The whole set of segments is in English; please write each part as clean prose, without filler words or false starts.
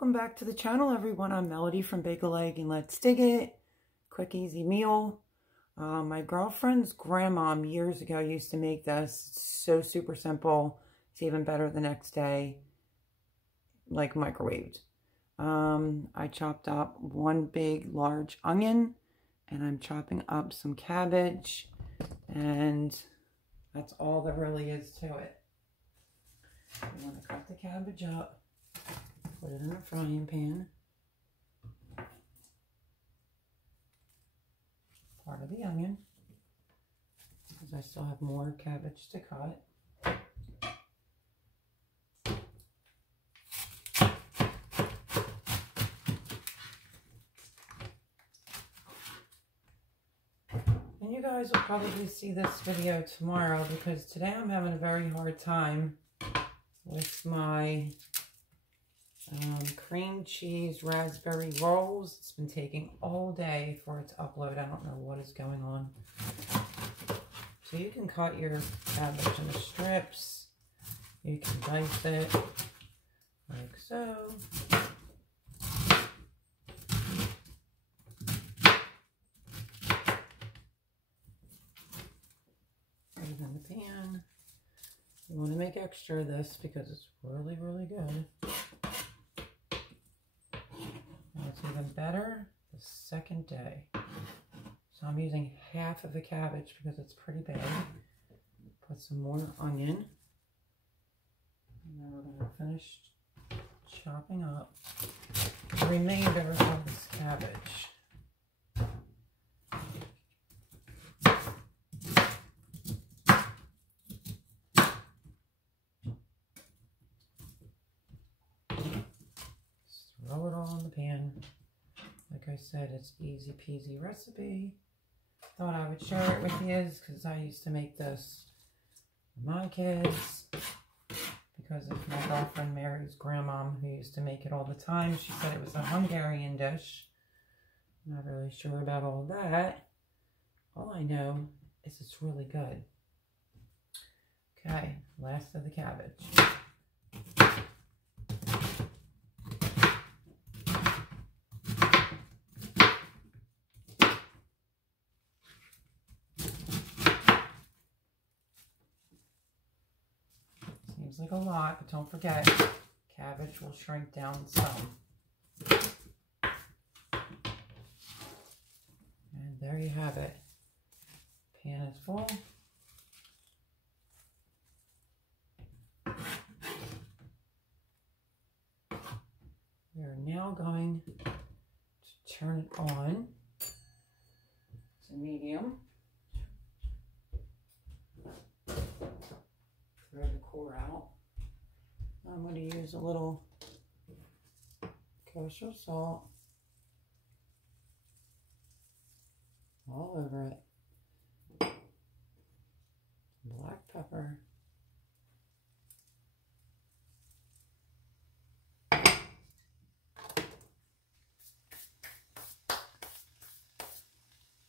Welcome back to the channel, everyone. I'm Melody from Bagel Egg and Let's Dig It. Quick, easy meal. My girlfriend's grandmom years ago used to make this. It's so super simple. It's even better the next day, like microwaved. I chopped up one big large onion and I'm chopping up some cabbage, and that's all there really is to it. You want to cut the cabbage up. Put it in a frying pan. Part of the onion, because I still have more cabbage to cut. And you guys will probably see this video tomorrow, because today I'm having a very hard time with my cream cheese raspberry rolls. It's been taking all day for it to upload. I don't know what is going on. So you can cut your cabbage into strips. You can dice it like so. Put it in the pan. You want to make extra of this because it's really, really good. It's even better the second day. So I'm using half of the cabbage because it's pretty big. Put some more onion. And then we're going to finish chopping up the remainder of this cabbage. Throw it all in the pan. Like I said, it's easy peasy recipe. Thought I would share it with you because I used to make this for my kids. Because of my girlfriend Mary's grandmom, who used to make it all the time. She said it was a Hungarian dish. I'm not really sure about all that. All I know is it's really good. Okay, last of the cabbage. Seems like a lot, but don't forget, cabbage will shrink down some. And there you have it. Pan is full. We are now going to turn it on to medium. Throw the core out. I'm going to use a little kosher salt all over it. Black pepper.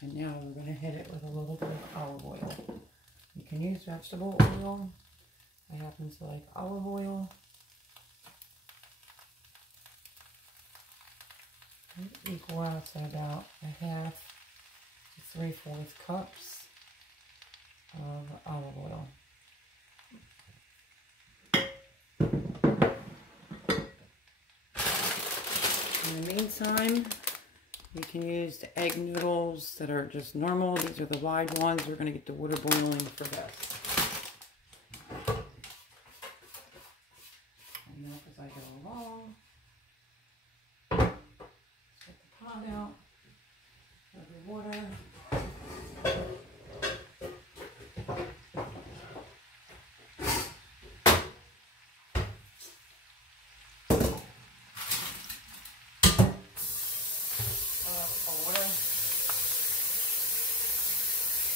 And now we're going to hit it with a little bit of olive oil. You can use vegetable oil. I happen to like olive oil. And equal out to about a half to 3/4 cups of olive oil. In the meantime, you can use the egg noodles that are just normal. These are the wide ones. We're going to get the water boiling for this. And now, as I go along, get the pot out of the water.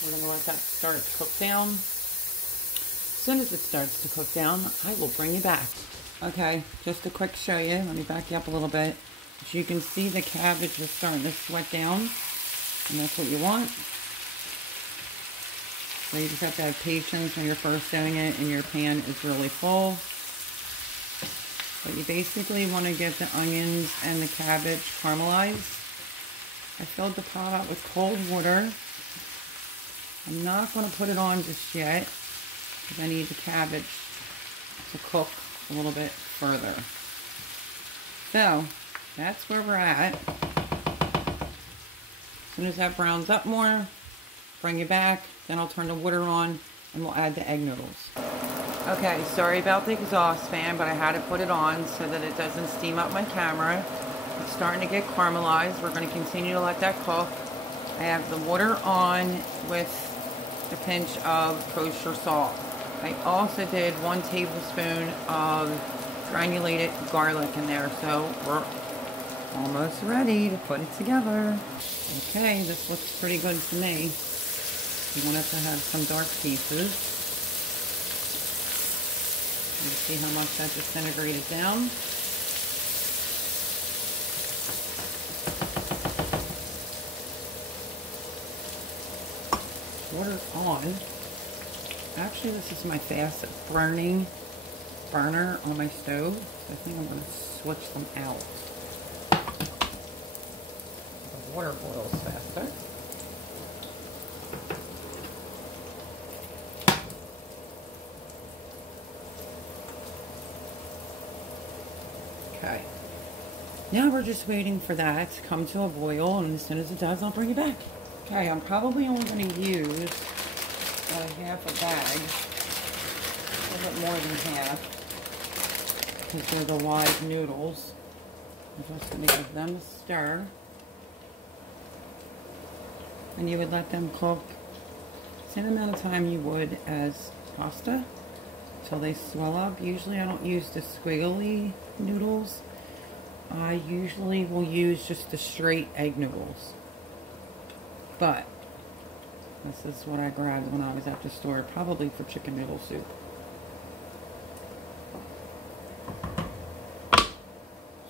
We're going to let that start to cook down. As soon as it starts to cook down, I will bring you back. Okay, just a quick show you. Let me back you up a little bit. As you can see, the cabbage is starting to sweat down, and that's what you want. So you just have to have patience when you're first doing it and your pan is really full. But you basically want to get the onions and the cabbage caramelized. I filled the pot up with cold water. I'm not going to put it on just yet because I need the cabbage to cook a little bit further. So that's where we're at. As soon as that browns up more, bring it back. Then I'll turn the water on and we'll add the egg noodles. Okay, sorry about the exhaust fan, but I had to put it on so that it doesn't steam up my camera. It's starting to get caramelized. We're going to continue to let that cook. I have the water on with a pinch of kosher salt. I also did 1 tablespoon of granulated garlic in there, so we're almost ready to put it together. Okay, this looks pretty good to me. You want it to have some dark pieces. You see how much that disintegrated down. Water's on. Actually, this is my fastest burner on my stove. So I think I'm going to switch them out. The water boils faster. Okay. Now we're just waiting for that to come to a boil, and as soon as it does, I'll bring it back. Okay, I'm probably only going to use half a bag, a little bit more than half, because they're the wide noodles. I'm just going to give them a stir. And you would let them cook the same amount of time you would as pasta until they swell up. Usually I don't use the squiggly noodles. I usually will use just the straight egg noodles. But this is what I grabbed when I was at the store, probably for chicken noodle soup.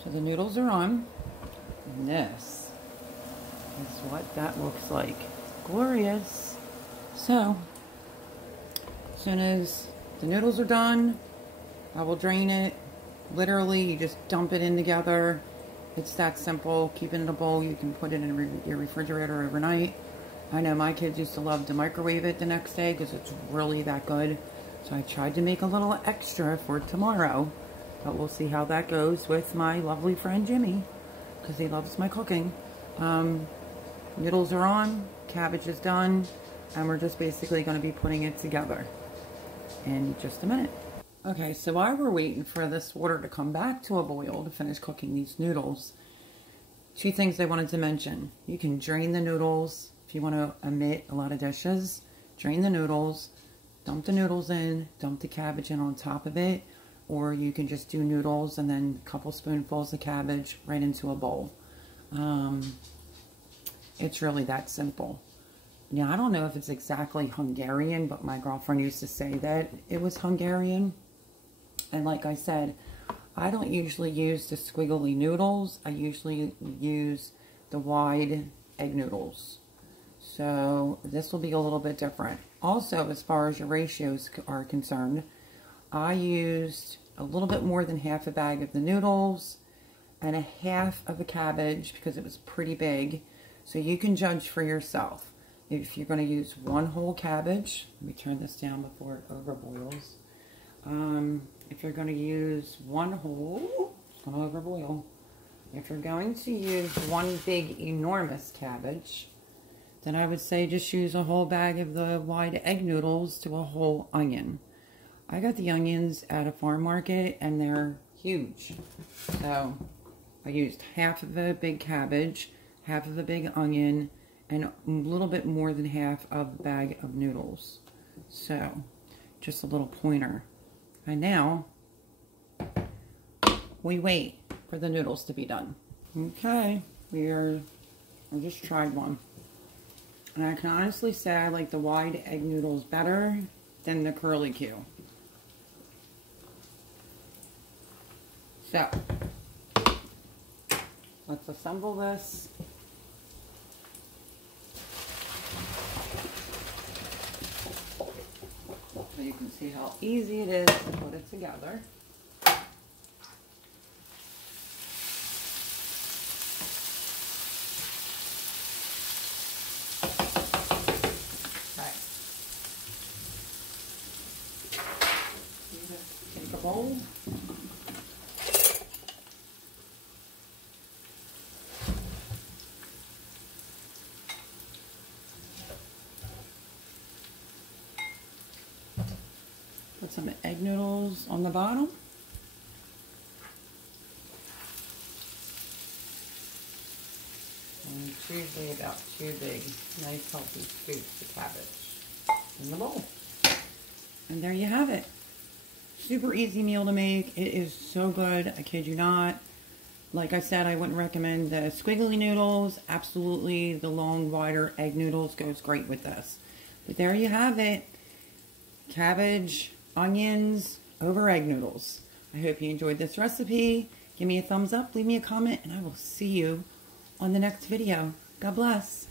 So the noodles are on, and this is what that looks like. Glorious. So, as soon as the noodles are done, I will drain it. Literally, you just dump it in together. It's that simple. Keep it in a bowl. You can put it in your refrigerator overnight. I know my kids used to love to microwave it the next day because it's really that good. So I tried to make a little extra for tomorrow. But we'll see how that goes with my lovely friend Jimmy, because he loves my cooking. Noodles are on. Cabbage is done. And we're just basically going to be putting it together in just a minute. Okay, so while we're waiting for this water to come back to a boil to finish cooking these noodles, 2 things I wanted to mention. You can drain the noodles if you want to omit a lot of dishes. Drain the noodles, dump the noodles in, dump the cabbage in on top of it, or you can just do noodles and then a couple spoonfuls of cabbage right into a bowl. It's really that simple. Now, I don't know if it's exactly Hungarian, but my girlfriend used to say that it was Hungarian. And like I said, I don't usually use the squiggly noodles. I usually use the wide egg noodles. So this will be a little bit different. Also, as far as your ratios are concerned, I used a little bit more than half a bag of the noodles and a half of a cabbage because it was pretty big. So you can judge for yourself. If you're going to use 1 whole cabbage, let me turn this down before it overboils. If you're going to use 1 whole, it's going to overboil. If you're going to use 1 big enormous cabbage, then I would say just use a whole bag of the wide egg noodles to a whole onion. I got the onions at a farm market and they're huge. So I used half of a big cabbage, half of a big onion, and a little bit more than half of a bag of noodles. So, just a little pointer. And now, we wait for the noodles to be done. Okay, I just tried one. And I can honestly say I like the wide egg noodles better than the curly Q. So, let's assemble this. So you can see how easy it is to put it together. Put some egg noodles on the bottom. And usually about 2 big, nice healthy scoops of cabbage in the bowl. And there you have it. Super easy meal to make. It is so good, I kid you not. Like I said, I wouldn't recommend the squiggly noodles. Absolutely, the long, wider egg noodles goes great with this. But there you have it. Cabbage, onions, over egg noodles. I hope you enjoyed this recipe. Give me a thumbs up, leave me a comment, and I will see you on the next video. God bless.